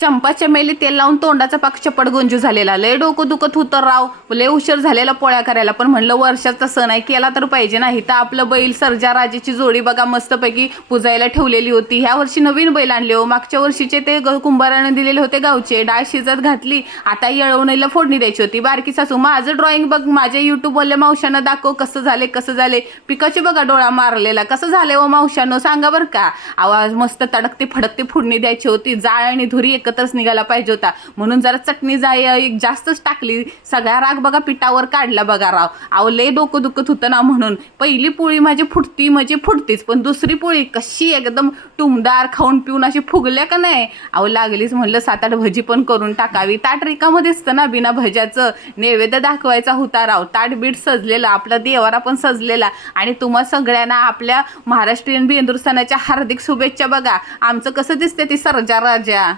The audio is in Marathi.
चंपा चमेली तेल लावून तोंडाचा पाक चपट गुंजू झालेला. लय डोकं दुखत होतं राव, लय उशीर झालेला पोळ्या करायला. पण म्हणलं वर्षाचा सण आहे, केला तर पाहिजे नाही. तर आपलं बैल सर्जा राजेची जोडी बघा मस्तपैकी पुजायला ठेवलेली होती. ह्या वर्षी नवीन बैल आणले हो. मागच्या वर्षीचे ते कुंभाराने दिलेले होते गावचे. डाळ शिजत घातली, आता येळवणीला फोडणी द्यायची होती. बारकी सासू माझं ड्रॉइंग बघ, माझ्या युट्यूबवाल्या मावशांना दाखव कसं झाले कसं झाले. पिकाचे बघा डोळा मारलेला, कसं झाले हो मावशांनो सांगा बरं का. आवाज मस्त तडकते फडकते फोडणी द्यायची होती. जाळ आणि धुरी एकत्रच निघाला पाहिजे होता, म्हणून जरा चटणी एक जास्तच टाकली. सगळा राग बघा पिठावर काढला बघा राव. अहो लय डोकं दुखत होतं ना, म्हणून पहिली पोळी माझी फुटती म्हणजे फुटतीच, पण दुसरी पोळी कशी एकदम टुमदार खाऊन पिऊन अशी फुगल्या का नाही. अहो लागलीच म्हणलं 7-8 भजी पण करून टाकावी. ताट रिकामं दिसतं ना बिना भज्याचं. नैवेद्य दाखवायचा होता राव. ताट बीट सजलेला, आपला देवारा पण सजलेला. आणि तुम्हा सगळ्यांना आपल्या महाराष्ट्रीयन बेंदूर सणाच्या हार्दिक शुभेच्छा. बघा आमचं कसं दिसते ती सर्जा राजा.